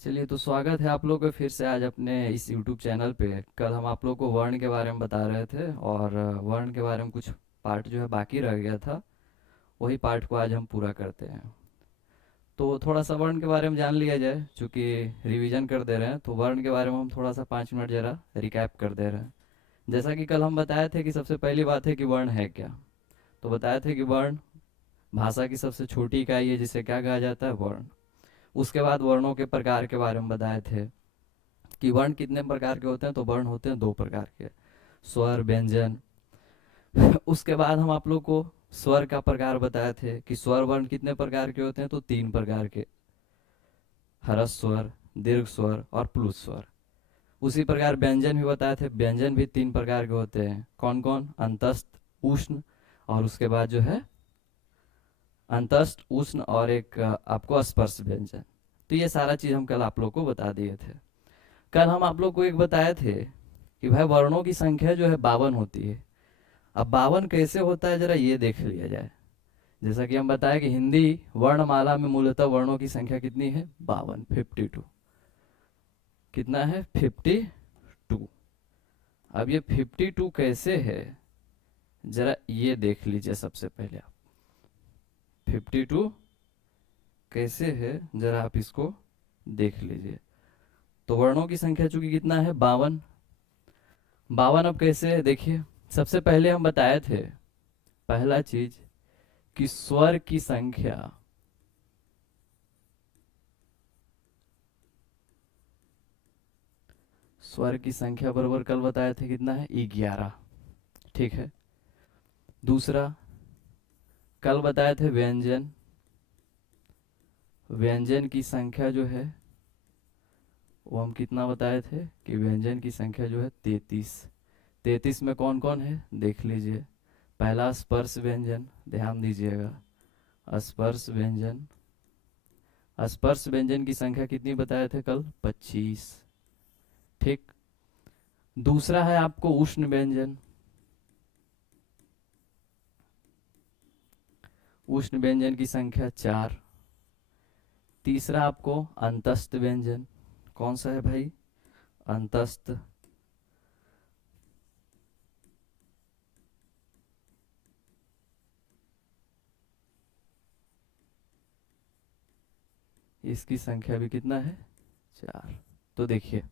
चलिए, तो स्वागत है आप लोग का फिर से आज अपने इस YouTube चैनल पे। कल हम आप लोग को वर्ण के बारे में बता रहे थे और वर्ण के बारे में कुछ पार्ट जो है बाकी रह गया था। वही पार्ट को आज हम पूरा करते हैं। तो थोड़ा सा वर्ण के बारे में जान लिया जाए, चूँकि रिवीजन कर दे रहे हैं तो वर्ण के बारे में हम थोड़ा सा 5 मिनट ज़रा रिकैप कर दे रहे हैं। जैसा कि कल हम बताए थे कि सबसे पहली बात है कि वर्ण है क्या। तो बताए थे कि वर्ण भाषा की सबसे छोटी इकाई है जिसे क्या कहा जाता है, वर्ण। उसके बाद वर्णों के प्रकार के बारे में बताए थे कि वर्ण कितने प्रकार के होते हैं। तो वर्ण होते हैं 2 प्रकार के, स्वर व्यंजन। उसके बाद हम आप लोग को स्वर का प्रकार बताए थे कि स्वर वर्ण कितने प्रकार के होते हैं। तो 3 प्रकार के, ह्रस्व स्वर, दीर्घ स्वर और प्लुत स्वर। उसी प्रकार व्यंजन भी बताए थे, व्यंजन भी 3 प्रकार के होते हैं। कौन कौन? अंतस्थ, उष्ण और उसके बाद जो है अंतस्थ, उष्ण और एक आपको स्पर्श व्यंजन। तो ये सारा चीज़ हम कल आप लोग को बता दिए थे। कल हम आप लोग को एक बताए थे कि भाई वर्णों की संख्या जो है 52 होती है। अब 52 कैसे होता है जरा ये देख लिया जाए। जैसा कि हम बताए कि हिंदी वर्णमाला में मूलतः वर्णों की संख्या कितनी है? 52, 52। कितना है? 52। अब ये 52 कैसे है जरा ये देख लीजिए। सबसे पहले आप 52 कैसे है जरा आप इसको देख लीजिए। तो वर्णों की संख्या चूंकि कितना है? 52। 52 अब कैसे है देखिए। सबसे पहले हम बताए थे पहला चीज कि स्वर की संख्या स्वर की संख्या बराबर कल बताए थे कितना है? 11। ठीक है। दूसरा, कल बताए थे व्यंजन। व्यंजन की संख्या जो है वो हम कितना बताए थे कि व्यंजन की संख्या जो है 33। 33 में कौन कौन है देख लीजिए। पहला स्पर्श व्यंजन, ध्यान दीजिएगा। स्पर्श व्यंजन, स्पर्श व्यंजन की संख्या कितनी बताए थे कल? 25। ठीक। दूसरा है आपको उष्ण व्यंजन। उष्ण व्यंजन की संख्या 4। तीसरा आपको अंतस्थ व्यंजन। कौन सा है भाई? अंतस्थ। इसकी संख्या भी कितना है? 4। तो देखिए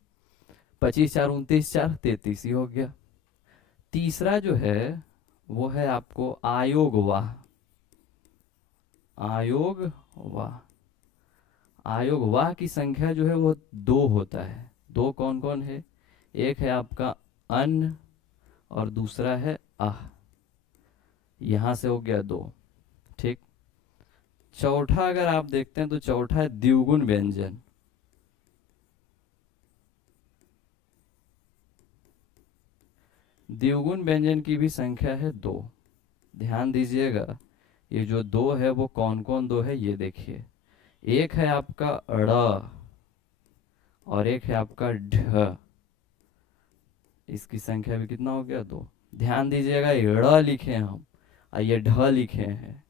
25 4 29 4 33 ही हो गया। तीसरा जो है वो है आपको आयोग वाह। आयोग वाह। आयोग वाह की संख्या जो है वो 2 होता है। 2 कौन कौन है? एक है आपका अन्न और दूसरा है आह। यहां से हो गया 2। ठीक। चौथा अगर आप देखते हैं तो चौथा है द्विगुण व्यंजन। द्विगुण व्यंजन की भी संख्या है 2। ध्यान दीजिएगा, ये जो 2 है वो कौन कौन 2 है ये देखिए। एक है आपका ड़ और एक है आपका ढ। इसकी संख्या भी कितना हो गया? 2। ध्यान दीजिएगा, ये ड़ लिखे हैं हम और ये ढ लिखे हैं।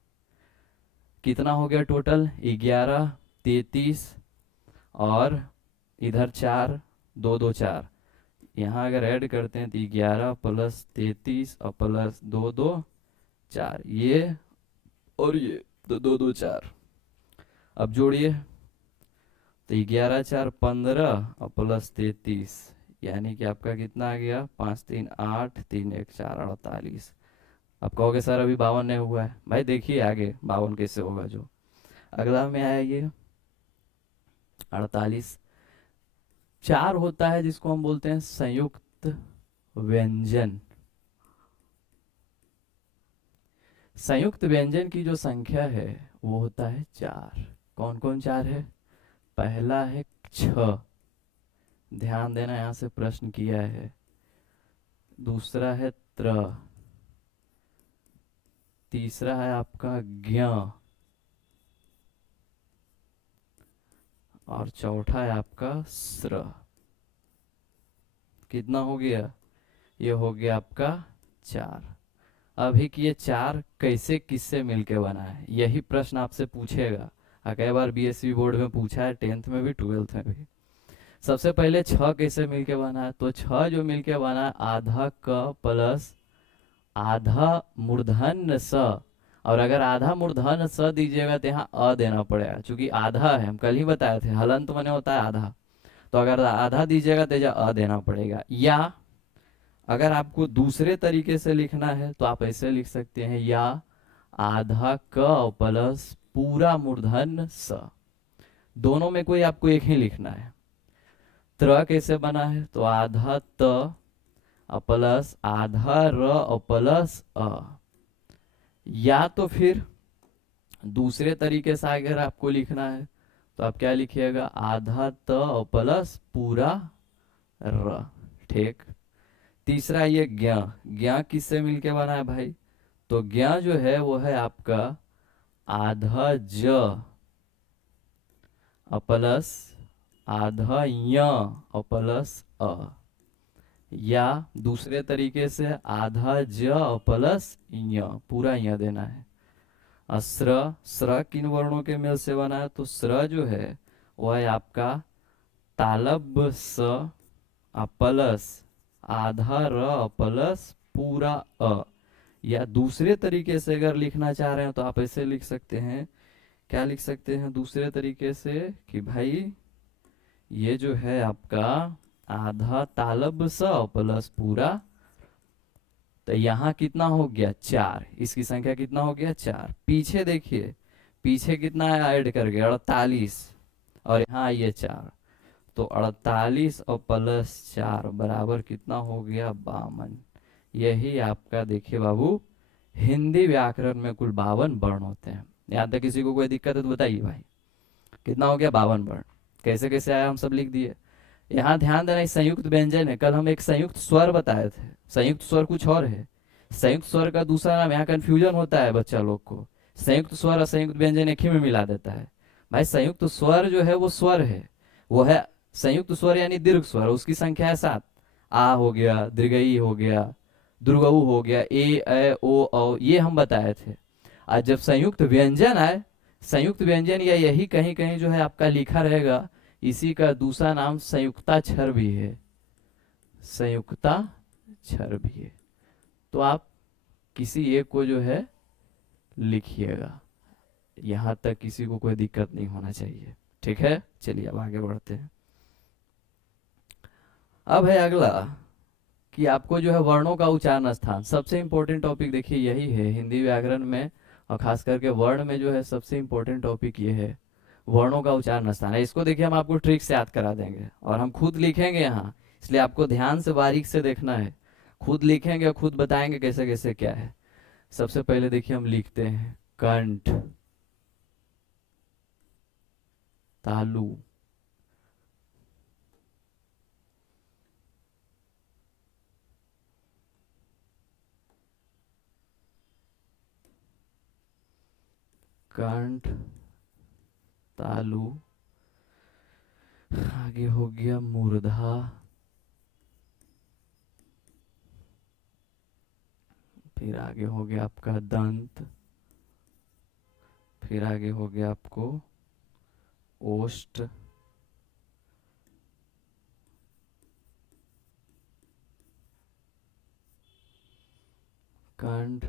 कितना हो गया टोटल? 11, 33 और इधर 4, 2 2 4। यहाँ अगर ऐड करते हैं तो 11 प्लस 33 और प्लस 2 2 4, ये और ये तो 2 2 4। अब जोड़िए तो 11 4 15 और प्लस 33, यानी कि आपका कितना आ गया? 5 3 8 3 1 4 48। आप कहोगे सर अभी 52 नहीं हुआ है। भाई देखिए आगे 52 कैसे होगा। जो अगला में आया ये 48। 4 होता है जिसको हम बोलते हैं संयुक्त व्यंजन। संयुक्त व्यंजन की जो संख्या है वो होता है 4। कौन कौन 4 है? पहला है छ, ध्यान देना यहां से प्रश्न किया है। दूसरा है त्र। तीसरा है आपका ज्ञ और चौथा है आपका स्र। कितना हो गया? ये हो गया आपका 4। अभी कि ये 4 कैसे किससे मिलके बना है यही प्रश्न आपसे पूछेगा। कई बार बीएससी बोर्ड में पूछा है, 10th में भी 12th में भी। सबसे पहले छ कैसे मिलके बना है, तो छ जो मिलके बना है आधा क प्लस आधा मूर्धन्य स। और अगर आधा मूर्धन्य स दीजिएगा तो यहाँ अ देना पड़ेगा, क्योंकि आधा है, हम कल ही बताए थे हलंत माने होता है आधा। तो अगर आधा दीजिएगा तो यहाँ अ देना पड़ेगा। या अगर आपको दूसरे तरीके से लिखना है तो आप ऐसे लिख सकते हैं, या आधा क प्लस पूरा मूर्धन्य स। दोनों में कोई आपको एक ही लिखना है। त्र कैसे बना है, तो आधा त प्लस आधा र प्लस अ। या तो फिर दूसरे तरीके से अगर आपको लिखना है तो आप क्या लिखिएगा, आधा त प्लस पूरा र। ठीक। तीसरा ये ज्ञ। ज्ञ किससे मिलके बना है भाई, तो ज्ञ जो है वो है आपका आधा ज प्लस आधा य प्लस अ। या दूसरे तरीके से आधा ज प्लस य, पूरा य देना है। स्र। स्र किन वर्णों के मेल से बना है, तो स्र जो है वह है आपका तालब स प्लस आधा र प्लस पूरा अ। या दूसरे तरीके से अगर लिखना चाह रहे हैं तो आप ऐसे लिख सकते हैं, क्या लिख सकते हैं दूसरे तरीके से, कि भाई ये जो है आपका आधा तालब स प्लस पूरा, तो यहाँ कितना हो गया 4, इसकी संख्या कितना हो गया 4। पीछे देखिए, पीछे कितना ऐड कर गया 48, और यहाँ आइए 4, तो 48 और प्लस 4 बराबर कितना हो गया 52। यही आपका देखिए बाबू, हिंदी व्याकरण में कुल 52 वर्ण होते हैं। यहाँ तक किसी को कोई दिक्कत है तो बताइए भाई, कितना हो गया 52 वर्ण। कैसे कैसे आया हम सब लिख दिए। यहाँ ध्यान देना, इस संयुक्त व्यंजन है, कल हम एक संयुक्त स्वर बताए थे, संयुक्त स्वर कुछ और है। संयुक्त स्वर का दूसरा नाम, यहाँ कंफ्यूजन होता है बच्चा लोग को, संयुक्त स्वर और संयुक्त व्यंजन एक ही में मिला देता है। भाई संयुक्त स्वर जो है वो स्वर है, वो है संयुक्त स्वर यानी दीर्घ स्वर, उसकी संख्या है 7। आ हो गया, दीर्घई हो गया, दुर्गऊ हो गया, ए ओ औ, ये हम बताए थे। आज जब संयुक्त व्यंजन आए, संयुक्त व्यंजन या यही कहीं कहीं जो है आपका लिखा रहेगा, इसी का दूसरा नाम संयुक्ताक्षर भी है, संयुक्ताक्षर भी है। तो आप किसी एक को जो है लिखिएगा, यहां तक किसी को कोई दिक्कत नहीं होना चाहिए। ठीक है, चलिए अब आगे बढ़ते हैं। अब है अगला, कि आपको जो है वर्णों का उच्चारण स्थान, सबसे इंपॉर्टेंट टॉपिक देखिए यही है हिंदी व्याकरण में, और खास करके वर्ण में जो है सबसे इंपॉर्टेंट टॉपिक ये है, वर्णों का उच्चारण स्थान है। इसको देखिए हम आपको ट्रिक से याद करा देंगे, और हम खुद लिखेंगे यहाँ, इसलिए आपको ध्यान से बारीक से देखना है। खुद लिखेंगे और खुद बताएंगे कैसे कैसे क्या है। सबसे पहले देखिए हम लिखते हैं कंठ, तालु, कंठ तालु, आगे हो गया मूर्धा, फिर आगे हो गया आपका दंत, फिर आगे हो गया आपको ओष्ठ, कंठ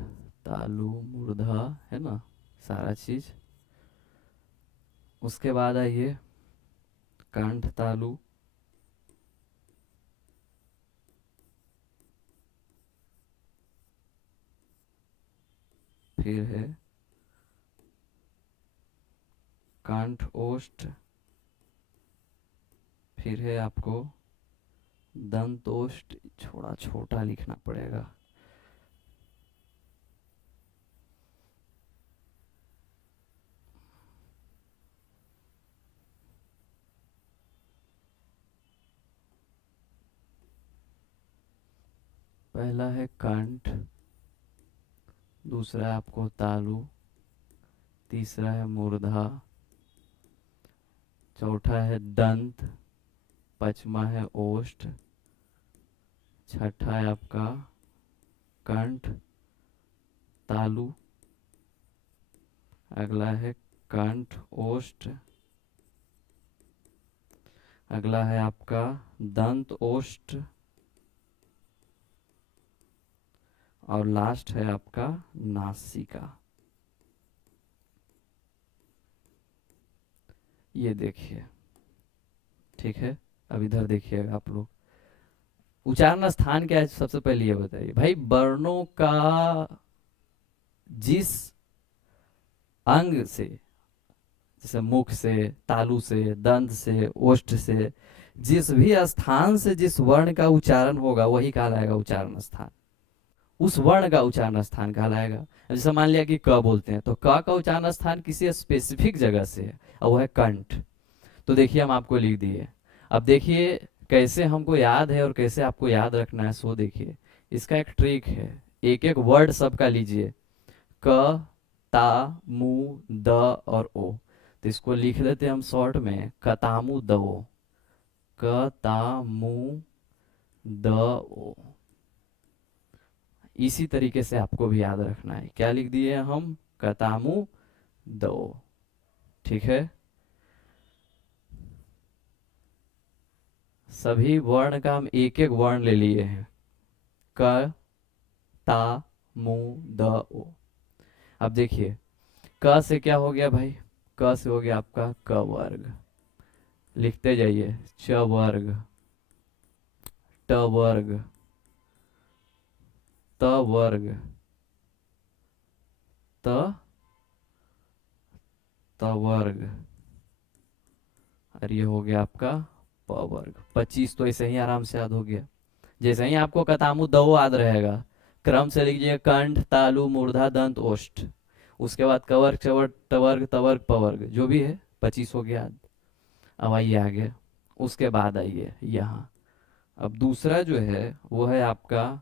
तालु मूर्धा, है ना सारा चीज। उसके बाद आइए कंठ तालु, फिर है कंठ ओष्ठ, फिर है आपको दंतोष्ठ, थोड़ा छोटा लिखना पड़ेगा, पहला है कंठ, दूसरा है आपको तालु, तीसरा है मूर्धा, चौथा है दंत, पांचवा है ओष्ठ, छठा है आपका कंठ तालु, अगला है कंठ ओष्ठ, अगला है आपका दंत ओष्ठ, और लास्ट है आपका नासिका। ये देखिए, ठीक है। अब इधर देखिएगा आप लोग, उच्चारण स्थान क्या है सबसे पहले ये बताइए भाई। वर्णों का जिस अंग से, जैसे मुख से, तालु से, दंत से, ओष्ठ से, जिस भी स्थान से जिस वर्ण का उच्चारण होगा वही कहलाएगा उच्चारण स्थान। उस वर्ण का उच्चारण स्थान कहलाएगा। जैसे मान लिया कि क बोलते हैं तो क का उच्चारण स्थान किसी स्पेसिफिक जगह से है और वो है कंठ। तो देखिए हम आपको लिख दिए। अब देखिए कैसे हमको याद है और कैसे आपको याद रखना है, सो देखिए इसका एक ट्रिक है। एक एक वर्ड सबका लीजिए, क, ता, मु, द और ओ। तो इसको लिख लेते हैं हम शॉर्ट में कतामु दओ, क ता मु द ओ। इसी तरीके से आपको भी याद रखना है। क्या लिख दिए हम, कतामु दो, ठीक है। सभी वर्ण का हम एक एक वर्ण ले लिए हैं, क ता मु द ओ। अब देखिए क से क्या हो गया भाई, क से हो गया आपका क वर्ग, लिखते जाइए च वर्ग, ट वर्ग, त वर्ग, त त वर्ग, और ये हो गया आपका प वर्ग। 25 तो ऐसे ही आराम से याद हो गया। जैसे ही आपको कतामु दो याद रहेगा, क्रम से लीजिए कंठ तालु मूर्धा दंत ओष्ठ, उसके बाद कवर्ग चवर्ग टवर्ग तवर्ग पवर्ग, जो भी है 25 हो गया। अब आइए आगे, उसके बाद आइए यहाँ। अब दूसरा जो है वो है आपका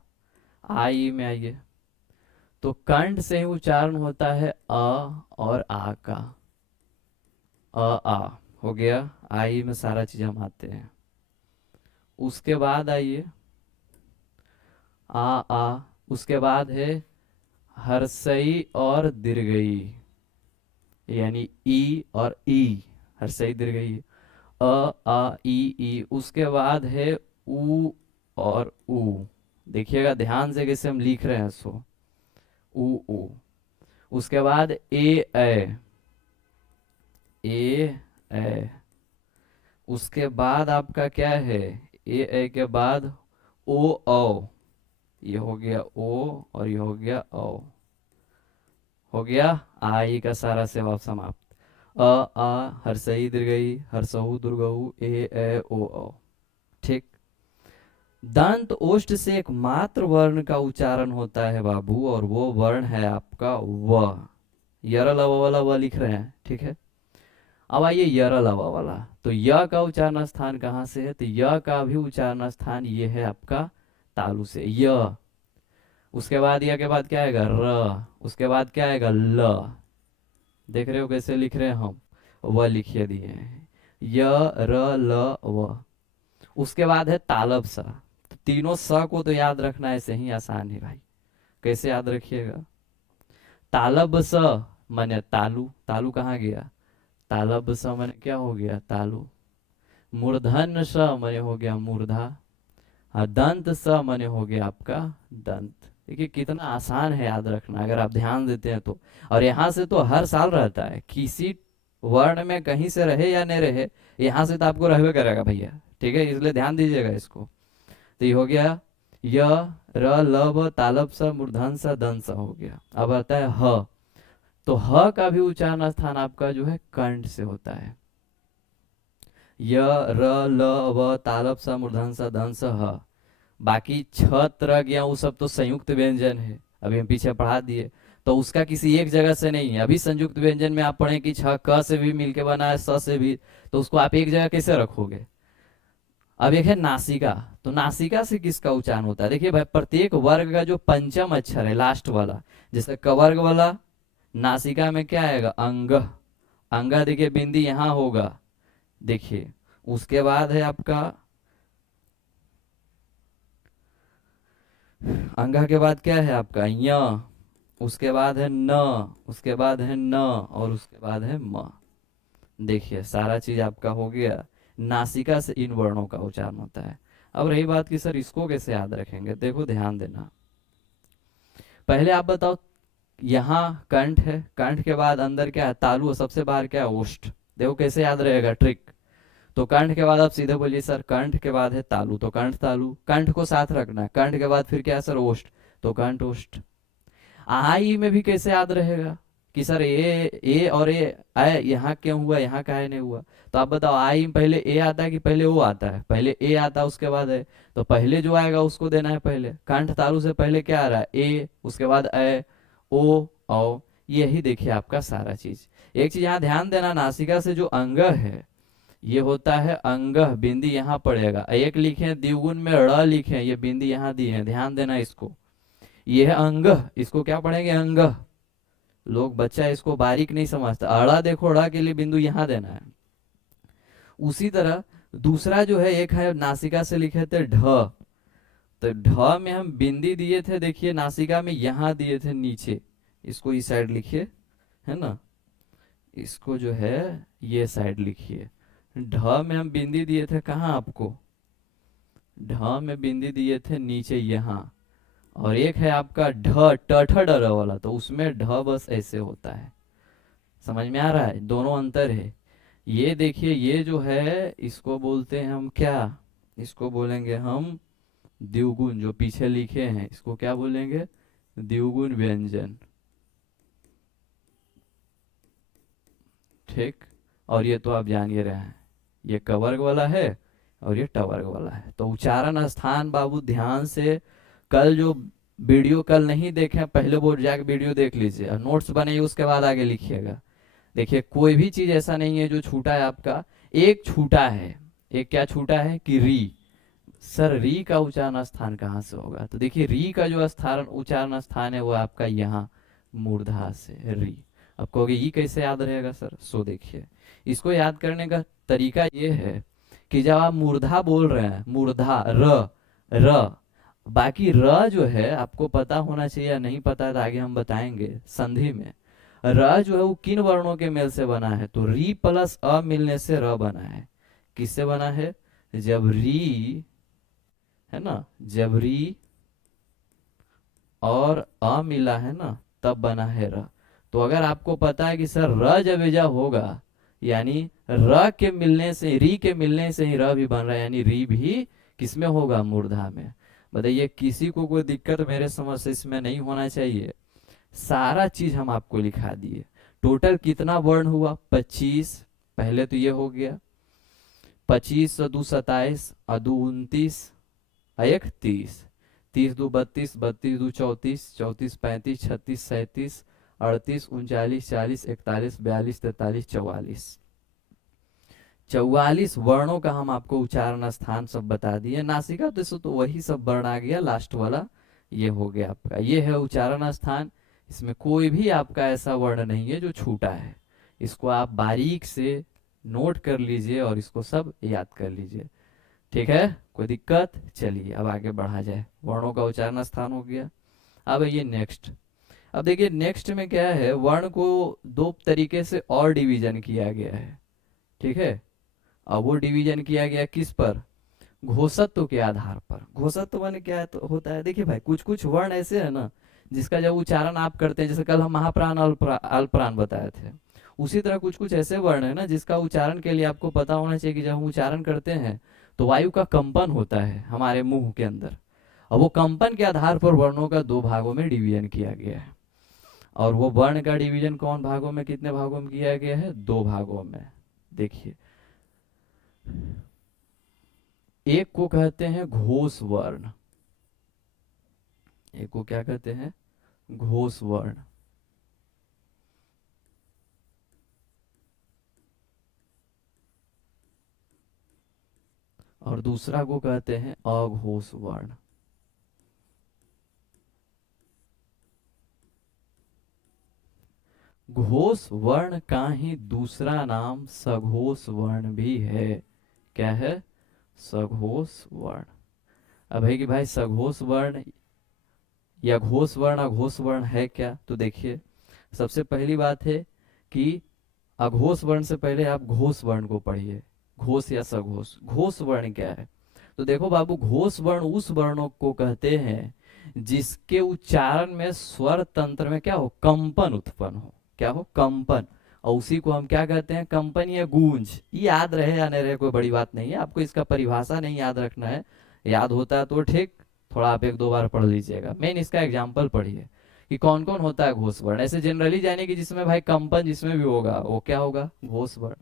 आई में आइए। तो कंठ से ही उच्चारण होता है अ और आ का, आ हो गया। आई में सारा चीज हम आते हैं। उसके बाद आइए आ, उसके बाद है हर्षई और दीर्घई, यानी ई और ई, हर्षई दीर्घई, ई। उसके बाद है उ और उ। देखिएगा ध्यान से कैसे हम लिख रहे हैं, सो उ। उसके बाद ए ए। उसके बाद आपका क्या है, ए के बाद ओ औ, ये हो गया ओ और ये हो गया औ। हो गया आई का सारा सेवा समाप्त। आ हर्षई दीर्घई हर्षऊ दुर्गऊ ओ औ, ठीक। दंत ओष्ठ से एक मात्र वर्ण का उच्चारण होता है बाबू, और वो वर्ण है आपका व। यर लव वाला व लिख रहे हैं, ठीक है। अब आइए यर लव वाला। तो य का उच्चारण स्थान कहाँ से है, तो य का भी उच्चारण स्थान ये है आपका तालु से, य। उसके बाद य के बाद क्या आएगा, र। उसके बाद क्या आएगा, ल। देख रहे हो कैसे लिख रहे हैं हम, व लिखिए दिए हैं, य र ल व। उसके बाद है तालब सा। तो तीनों स को तो याद रखना ऐसे ही आसान है भाई। कैसे याद रखिएगा, तालब स माने तालु, तालु कहाँ गया, तालब स माने क्या हो गया, तालु। मूर्धन स माने हो गया मूर्धा, और दंत स माने हो गया आपका दंत। देखिए कितना आसान है याद रखना अगर आप ध्यान देते हैं तो। और यहाँ से तो हर साल रहता है, किसी वर्ण में कहीं से रहे या नहीं रहे, यहाँ से तो आपको रहवे करेगा भैया, ठीक है। इसलिए ध्यान दीजिएगा इसको। तो ये हो गया य र लब तालब स मूर्धन स दंत स हो गया। अब आता है ह। तो ह का भी उच्चारण स्थान आपका जो है कंठ से होता है, य र ल व तालब स मूर्धन स दंत स ह। बाकी छ त्र ज्ञ वो सब तो संयुक्त व्यंजन है, अभी हम पीछे पढ़ा दिए। तो उसका किसी एक जगह से नहीं है। अभी संयुक्त व्यंजन में आप पढ़ें कि छ क से भी मिलके बना है, स से भी, तो उसको आप एक जगह कैसे रखोगे। अब एक है नासिका। तो नासिका से किसका उच्चारण होता है, देखिए भाई प्रत्येक वर्ग का जो पंचम अक्षर है लास्ट वाला, जैसे कवर्ग वाला, नासिका में क्या आएगा, अंग। अंगा देखिए बिंदी यहाँ होगा, देखिए। उसके बाद है आपका अंगा के बाद क्या है आपका य, उसके बाद है न, उसके बाद है न, और उसके बाद है म। देखिए सारा चीज आपका हो गया। नासिका से इन वर्णों का उच्चारण होता है। अब रही बात कि सर इसको कैसे याद रखेंगे, देखो ध्यान देना। पहले आप बताओ, यहाँ कंठ है, कंठ के बाद अंदर क्या है, तालु है, सबसे बाहर क्या है, ओष्ठ। देखो कैसे याद रहेगा, ट्रिक। तो कंठ के बाद आप सीधे बोलिए सर कंठ के बाद है तालु, तो कंठ तालु, कंठ को साथ रखना है। कंठ के बाद फिर क्या है सर, ओष्ठ, तो कंठ ओष्ठ। आई में भी कैसे याद रहेगा कि सर ए और ए आए, यहाँ क्यों हुआ, यहाँ काहे नहीं हुआ। तो आप बताओ, आई में पहले ए आता है कि पहले ओ आता है, पहले ए आता है उसके बाद है। तो पहले जो आएगा उसको देना है पहले। कंठ तालु से पहले क्या आ रहा है, ए, उसके बाद ए, ओ, औ। यही देखिए आपका सारा चीज। एक चीज यहाँ ध्यान देना, नासिका से जो अंग है ये होता है अंग, बिंदी यहाँ पड़ेगा। एक लिखे द्विगुण में ड़ लिखे, ये बिंदी यहाँ दी है, ध्यान देना इसको। ये है अंग, इसको क्या पढ़ेंगे, अंग। लोग बच्चा इसको बारीक नहीं समझता, अड़ा देखो, अड़ा के लिए बिंदु यहाँ देना है। उसी तरह दूसरा जो है, एक है नासिका से लिखे थे ढ, तो ढ में हम बिंदी दिए थे, देखिए नासिका में यहाँ दिए थे नीचे, इसको इस साइड लिखिए, है ना। इसको जो है ये साइड लिखिए। ढ में हम बिंदी दिए थे कहाँ आपको, ढ में बिंदी दिए थे नीचे यहाँ। और एक है आपका ढ, ट ठ ड र वाला, तो उसमें ढ बस ऐसे होता है। समझ में आ रहा है, दोनों अंतर है। ये देखिए, ये जो है इसको बोलते हैं हम क्या, इसको बोलेंगे हम द्विगुण। जो पीछे लिखे हैं इसको क्या बोलेंगे, द्विगुण व्यंजन। ठीक। और ये तो आप जान ही रहे हैं, ये क वर्ग वाला है और ये ट वर्ग वाला है। तो उच्चारण स्थान बाबू ध्यान से, कल जो वीडियो कल नहीं देखे पहले वो जाके वीडियो देख लीजिए और नोट्स बनाइए, उसके बाद आगे लिखिएगा। देखिए कोई भी चीज ऐसा नहीं है जो छूटा है आपका। एक छूटा है, एक क्या छूटा है कि री। सर री का उच्चारण स्थान कहाँ से होगा, तो देखिए री का जो स्थान उच्चारण स्थान है वो आपका यहाँ मूर्धा से री। अब कहोगे ये कैसे याद रहेगा सर, सो देखिए इसको याद करने का तरीका ये है कि जब आप मूर्धा बोल रहे हैं, मूर्धा र, र, बाकी र जो है आपको पता होना चाहिए, या नहीं पता है तो आगे हम बताएंगे संधि में। र जो है वो किन वर्णों के मेल से बना है, तो री प्लस अ मिलने से र बना है। किससे बना है, जब री, है ना, जब री और अ मिला है ना तब बना है र। तो अगर आपको पता है कि सर र जब एजा होगा, यानी र के मिलने से, री के मिलने से ही र भी बन रहा है, यानी री भी किसमें होगा, मूर्धा में। बताइए किसी को कोई दिक्कत मेरे समझ से इसमें नहीं होना चाहिए। सारा चीज हम आपको लिखा दिए। टोटल कितना वर्ण हुआ, 25। पहले तो ये हो गया 25, दू 27, अदू 29, एक 30, 30 दू 32, 32 दू 34, 34 35, 36 37, 38 39 40 41 42 43 44। 44 वर्णों का हम आपको उच्चारण स्थान सब बता दिए। नासिका तो वही सब वर्ण आ गया, लास्ट वाला ये हो गया आपका, ये है उच्चारण स्थान। इसमें कोई भी आपका ऐसा वर्ण नहीं है जो छूटा है। इसको आप बारीक से नोट कर लीजिए और इसको सब याद कर लीजिए। ठीक है, कोई दिक्कत, चलिए अब आगे बढ़ा जाए। वर्णों का उच्चारण स्थान हो गया। अब ये नेक्स्ट। अब देखिए नेक्स्ट में क्या है, वर्ण को दो तरीके से और डिवीजन किया गया है। ठीक है, अब वो डिवीजन किया गया किस पर, घोषत्व के आधार पर। घोषत्व माने क्या है, तो होता है, देखिए भाई कुछ कुछ वर्ण ऐसे है ना जिसका जब उच्चारण आप करते हैं, जैसे कल हम महाप्राण अल्पप्राण बताए थे, उसी तरह कुछ कुछ ऐसे वर्ण है ना जिसका उच्चारण के लिए आपको पता होना चाहिए कि जब हम उच्चारण करते हैं तो वायु का कंपन होता है हमारे मुंह के अंदर। और वो कंपन के आधार पर वर्णों का दो भागों में डिवीजन किया गया है। और वो वर्ण का डिवीजन कौन भागों में, कितने भागों में किया गया है, दो भागों में। देखिए एक को कहते हैं घोष वर्ण, एक को क्या कहते हैं, घोष वर्ण। और दूसरा को कहते हैं अघोष वर्ण। घोष वर्ण का ही दूसरा नाम सघोष वर्ण भी है। क्या है, सघोष वर्ण। अब है कि भाई सघोष वर्ण या घोष वर्ण अघोष वर्ण है क्या? तो देखिए, सबसे पहली बात है कि अघोष वर्ण से पहले आप घोष वर्ण को पढ़िए। घोष या सघोष, घोष वर्ण क्या है? तो देखो बाबू, घोष वर्ण उस वर्णों को कहते हैं जिसके उच्चारण में स्वर तंत्र में क्या हो, कंपन उत्पन्न हो। क्या हो? कंपन। और उसी को हम क्या कहते हैं? कंपन या गूंज। ये याद रहे या नहीं रहे कोई बड़ी बात नहीं है, आपको इसका परिभाषा नहीं याद रखना है, याद होता है तो ठीक, थोड़ा आप एक दो बार पढ़ लीजिएगा। मेन इसका एग्जाम्पल पढ़िए कि कौन कौन होता है घोष वर्ण। ऐसे जनरली जाने कि जिसमें भाई कंपन जिसमें भी होगा वो क्या होगा? घोष वर्ण।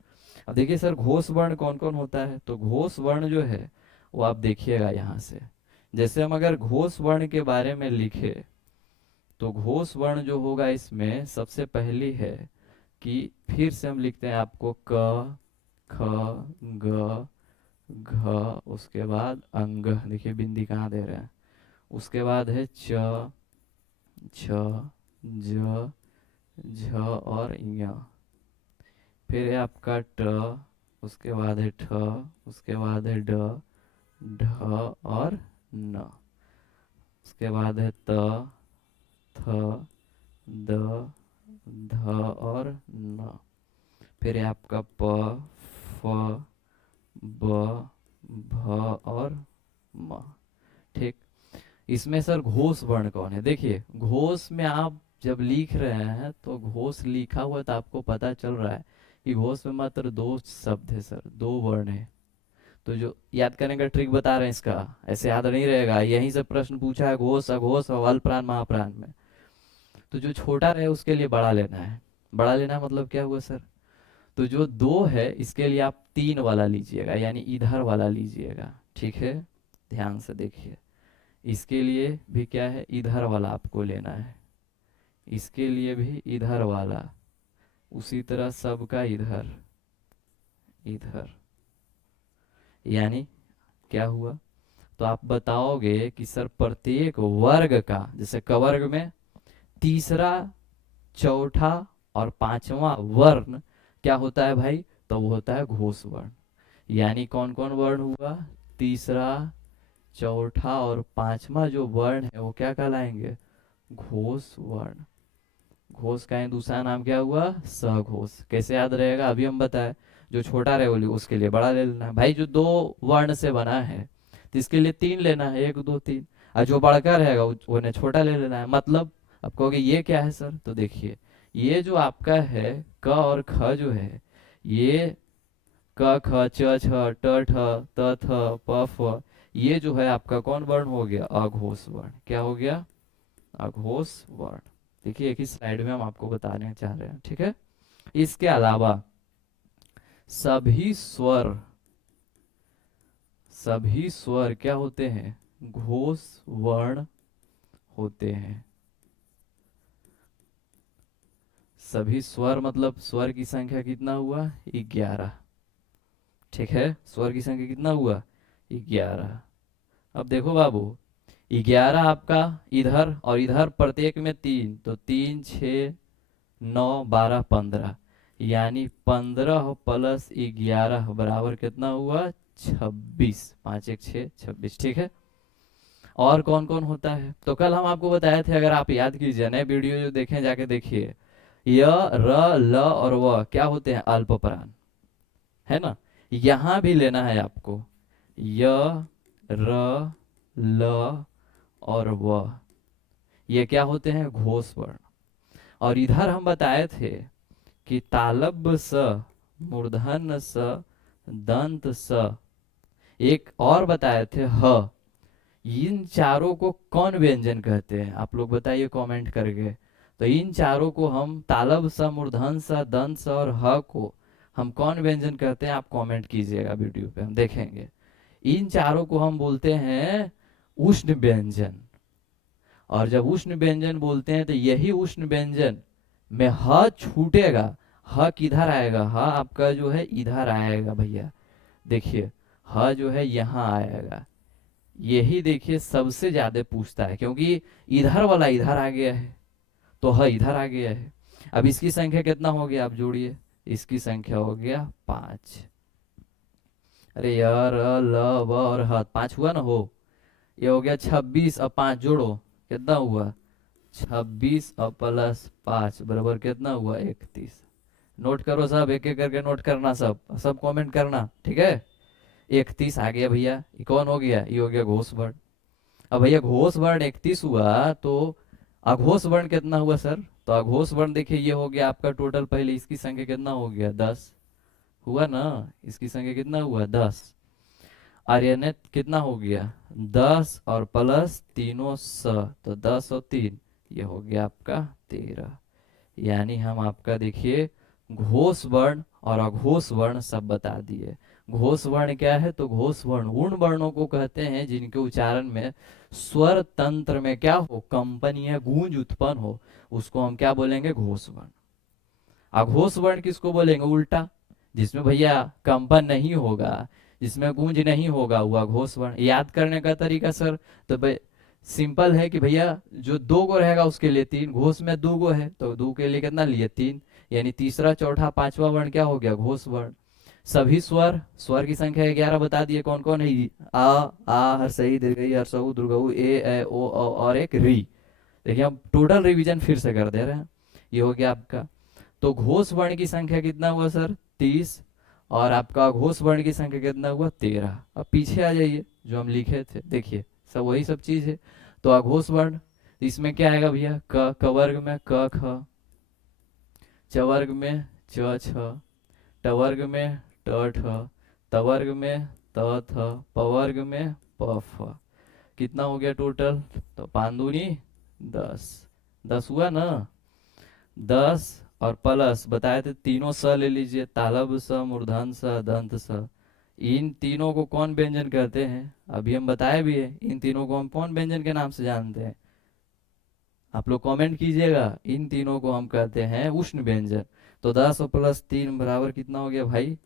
अब देखिए सर, घोष वर्ण कौन कौन होता है? तो घोष वर्ण जो है वो आप देखिएगा यहाँ से, जैसे हम अगर घोष वर्ण के बारे में लिखे तो घोष वर्ण जो होगा इसमें सबसे पहली है कि, फिर से हम लिखते हैं आपको, क ख ग घ, उसके बाद अंग, देखिए बिंदी कहाँ दे रहे हैं, उसके बाद है च छ ज झ और य, फिर है आपका ट, उसके बाद है ठ, उसके बाद है ड, ढ और न, उसके बाद है त, थ, द, ध और न, फिर है आपका प, फ, ब, भ और म। ठीक। इसमें सर घोष वर्ण कौन है? देखिए, घोष में आप जब लिख रहे हैं तो घोष लिखा हुआ तो आपको पता चल रहा है कि घोष में मात्र दो शब्द है सर, दो वर्ण है। तो जो याद करने का ट्रिक बता रहे हैं इसका, ऐसे याद नहीं रहेगा, यहीं से प्रश्न पूछा है घोष अघोष और अल्पप्राण महाप्राण में। तो जो छोटा रहे उसके लिए बड़ा लेना है। बड़ा लेना मतलब क्या हुआ सर? तो जो दो है इसके लिए आप तीन वाला लीजिएगा, यानी इधर वाला लीजिएगा। ठीक है, ध्यान से देखिए, इसके लिए भी क्या है, इधर वाला आपको लेना है, इसके लिए भी इधर वाला, उसी तरह सबका इधर इधर, यानी क्या हुआ? तो आप बताओगे कि सर प्रत्येक वर्ग का, जैसे कवर्ग में तीसरा, चौथा और पांचवा वर्ण क्या होता है भाई? तो वो होता है घोष वर्ण। यानी कौन कौन वर्ण हुआ? तीसरा, चौथा और पांचवा जो वर्ण है वो क्या कहलाएंगे? घोष वर्ण। घोष का ही दूसरा नाम क्या हुआ? सघोष। कैसे याद रहेगा? अभी हम बताए, जो छोटा रहे बोले उसके लिए बड़ा ले लेना है भाई, जो दो वर्ण से बना है तो इसके लिए तीन लेना है, एक दो तीन, और जो बड़का रहेगा उन्हें छोटा ले लेना है। मतलब अब कहोगे ये क्या है सर? तो देखिए, ये जो आपका है क और ख जो है, ये क ख च छ ट ठ त थ प फ, ये जो है आपका कौन वर्ण हो गया? अघोष वर्ण। क्या हो गया? अघोष वर्ण। देखिए एक ही स्लाइड में हम आपको बताने चाह रहे हैं। ठीक है, इसके अलावा सभी स्वर, सभी स्वर क्या होते हैं? घोष वर्ण होते हैं। सभी स्वर मतलब स्वर की संख्या कितना हुआ? 11। ठीक है, स्वर की संख्या कितना हुआ? 11। अब देखो बाबू, 11 आपका इधर और इधर प्रत्येक में तीन, तो 3 6 9 12 15, यानी 15 प्लस 11 बराबर कितना हुआ? 26। 5 1 6 26। ठीक है, और कौन कौन होता है? तो कल हम आपको बताए थे, अगर आप याद कीजिए, नए वीडियो जो देखें जाके देखिए, य, र, ल और व क्या होते हैं? अल्पप्राण, है ना? यहां भी लेना है आपको, य, र, ल और व, ये क्या होते हैं? घोष वर्ण। और इधर हम बताए थे कि तालब्य स, मूर्धन्य स, दंत स, एक और बताए थे ह। इन चारों को कौन व्यंजन कहते हैं? आप लोग बताइए कमेंट करके। तो इन चारों को हम, तालब स, मूर्धन स, दंत स और ह को हम कौन व्यंजन कहते हैं? आप कमेंट कीजिएगा, वीडियो पे हम देखेंगे। इन चारों को हम बोलते हैं उष्ण व्यंजन। और जब उष्ण व्यंजन बोलते हैं तो यही उष्ण व्यंजन में ह छूटेगा। ह किधर आएगा? ह आपका जो है इधर आएगा भैया। देखिए, ह जो है यहाँ आएगा। यही देखिए सबसे ज्यादा पूछता है, क्योंकि इधर वाला इधर आ गया है तो ह इधर आ गया है। अब इसकी संख्या कितना हो गया? आप जोड़िए, इसकी संख्या हो गया 5। अरे यार, ल व और ह 5 हुआ ना हो, ये हो गया 26। अब 5 जोड़ो कितना हुआ 26 और प्लस 5 बराबर कितना हुआ 31। नोट करो सब, एक एक करके नोट करना, सब सब कमेंट करना, ठीक है। 31 आ गया भैया, ये कौन हो गया, ये हो गया घोष वर्ण। अब भैया घोष वर्ण 31 हुआ तो अघोष वर्ण कितना हुआ सर, तो अघोष वर्ण देखिए ये हो गया आपका टोटल, पहले इसकी संख्या कितना हो गया 10 हुआ ना, इसकी संख्या कितना हुआ 10, आर्यन कितना हो गया 10 और प्लस तीनों स, तो 10 और 3 ये हो गया आपका 13। यानी हम आपका देखिए घोष वर्ण और अघोष वर्ण सब बता दिए। घोष वर्ण क्या है, तो घोष वर्ण उन वर्णों को कहते हैं जिनके उच्चारण में स्वर तंत्र में क्या हो, कंपन या गूंज उत्पन्न हो, उसको हम क्या बोलेंगे घोष वर्ण। अघोष वर्ण किसको बोलेंगे, उल्टा, जिसमें भैया कंपन नहीं होगा, जिसमें गूंज नहीं होगा, वो अघोष वर्ण। याद करने का तरीका सर, तो भाई सिंपल है कि भैया जो दो गो रहेगा उसके लिए तीन, घोष में दो गो है तो दो के लिए कितना लिए तीन, यानी तीसरा चौथा पांचवा वर्ण क्या हो गया घोष वर्ण। सभी स्वर, स्वर की संख्या 11 बता दिए कौन कौन है, आ हर्षई दीर्घई हर्षऊ दुर्गऊ ए ओ औ, और एक री। देखिए हम टोटल रिवीजन फिर से कर दे रहे हैं, ये हो गया आपका। तो घोष वर्ण की संख्या कितना हुआ सर 30, और आपका घोष वर्ण की संख्या कितना हुआ 13। अब पीछे आ जाइए जो हम लिखे थे, देखिए सब वही सब चीज है। तो अघोष वर्ण इसमें क्या आएगा भैया, क वर्ग में क ख, च वर्ग में च छ, ट वर्ग में ट ठ, त वर्ग में त थ, प वर्ग में प फ। कितना हो गया टोटल, तो 5 दूनी 10, 10 हुआ ना। 10 और प्लस बताए थे तीनों स ले लीजिए, तालब स मूर्धन स दंत स। इन तीनों को कौन व्यंजन कहते हैं, अभी हम बताए भी है, इन तीनों को हम कौन व्यंजन के नाम से जानते हैं, आप लोग कमेंट कीजिएगा। इन तीनों को हम कहते हैं उष्ण व्यंजन। तो 10 और प्लस 3 बराबर कितना हो गया भाई,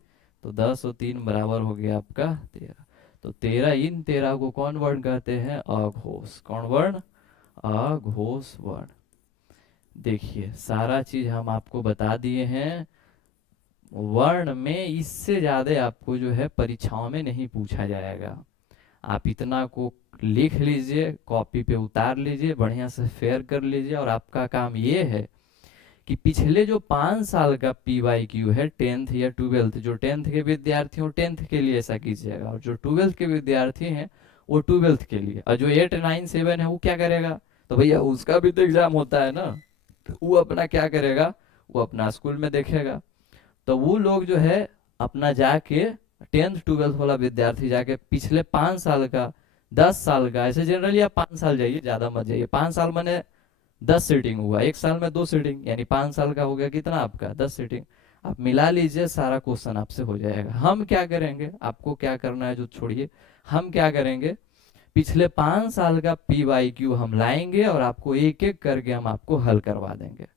तो 10 और 3 बराबर हो गया आपका 13। तो 13, इन 13 को कौन वर्ण कहते हैं, अघोष। कौन वर्ण, अघोष वर्ण। देखिए सारा चीज हम आपको बता दिए हैं। वर्ण में इससे ज्यादा आपको जो है परीक्षाओं में नहीं पूछा जाएगा। आप इतना को लिख लीजिए, कॉपी पे उतार लीजिए, बढ़िया से फेयर कर लीजिए, और आपका काम ये है कि पिछले जो 5 साल का PYQ है 10th या 12th, जो 10th के विद्यार्थी हो 10th के लिए ऐसा कीजिएगा, और जो 12th के विद्यार्थी हैं वो 12th के लिए, और जो 8 9 7 है वो क्या करेगा, तो भैया उसका भी तो एग्जाम होता है ना, तो वो अपना क्या करेगा, वो अपना स्कूल में देखेगा। तो वो लोग जो है अपना जाके 10th 12th वाला विद्यार्थी जाके पिछले 5 साल का, 10 साल का, ऐसे जनरली आप 5 साल जाइए, ज्यादा मत जाइए। 5 साल मैंने 10 सीटिंग हुआ, एक साल में 2 सीटिंग, यानी 5 साल का हो गया कितना आपका 10 सीटिंग। आप मिला लीजिए, सारा क्वेश्चन आपसे हो जाएगा। हम क्या करेंगे, आपको क्या करना है जो छोड़िए, हम क्या करेंगे, पिछले 5 साल का PYQ हम लाएंगे और आपको एक एक करके हम आपको हल करवा देंगे।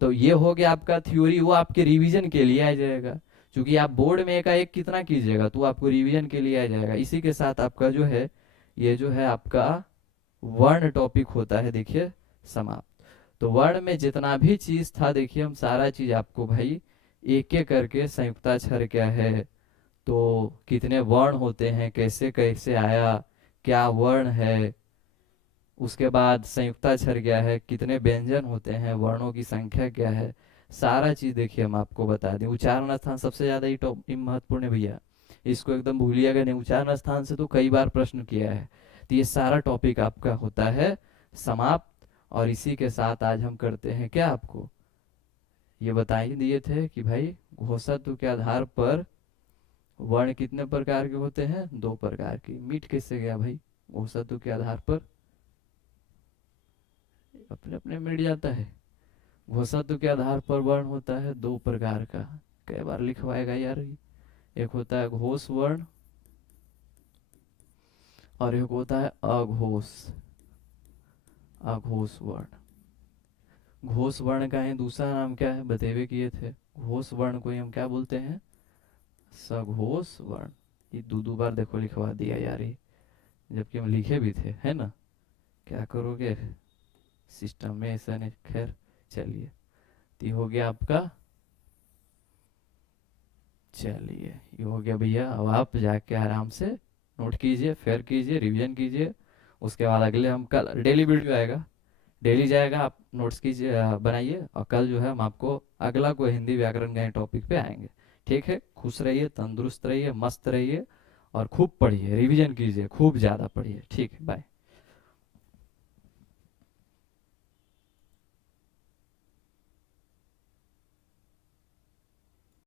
तो ये हो गया आपका थ्योरी, वो आपके रिवीजन के लिए आ जाएगा, क्योंकि आप बोर्ड में एकाएक कितना कीजिएगा तो आपको रिवीजन के लिए आ जाएगा। इसी के साथ आपका जो है, ये जो है आपका वर्ण टॉपिक होता है देखिए समाप्त। तो वर्ण में जितना भी चीज था देखिए हम सारा चीज आपको भाई एक एक करके, संयुक्ताक्षर क्या है, तो कितने वर्ण होते हैं, कैसे कैसे आया, क्या वर्ण है, उसके बाद संयुक्ताक्षर क्या है, कितने व्यंजन होते हैं, वर्णों की संख्या क्या है, सारा चीज देखिए हम आपको बता दें। उच्चारण स्थान सबसे ज्यादा ही टॉप महत्वपूर्ण है भैया, इसको एकदम भूलिएगा नहीं, उच्चारण स्थान से तो कई बार प्रश्न किया है। तो ये सारा टॉपिक आपका होता है समाप्त। और इसी के साथ आज हम करते हैं क्या, आपको ये बता ही दिए थे कि भाई घोषत्व के आधार पर वर्ण कितने प्रकार के होते हैं, 2 प्रकार की। मीट किससे गया भाई, घोषत्व के आधार पर अपने अपने मिट जाता है। घोषत्व के आधार पर वर्ण होता है 2 प्रकार का, कई बार लिखवाएगा यार ये। एक होता है घोष वर्ण और एक होता है अघोष, अघोष वर्ण। घोष वर्ण का ही दूसरा नाम क्या है, बतेवे किए थे। घोष वर्ण को ही हम क्या बोलते हैं, सघोष वर्ण। ये दो बार देखो लिखवा दिया यार ये, जबकि हम लिखे भी थे, है ना। क्या करोगे, सिस्टम में ऐसा नहीं, खैर चलिए। तो ये हो गया आपका, चलिए ये हो गया भैया। अब आप जाके आराम से नोट कीजिए, फेयर कीजिए, रिवीजन कीजिए, उसके बाद अगले हम कल डेली वीडियो आएगा, डेली जाएगा, आप नोट्स कीजिए, बनाइए, और कल जो है हम आपको अगला कोई हिंदी व्याकरण के टॉपिक पे आएंगे। ठीक है, खुश रहिए, तंदुरुस्त रहिए, मस्त रहिए, और खूब पढ़िए, रिवीजन कीजिए, खूब ज़्यादा पढ़िए। ठीक है, बाय।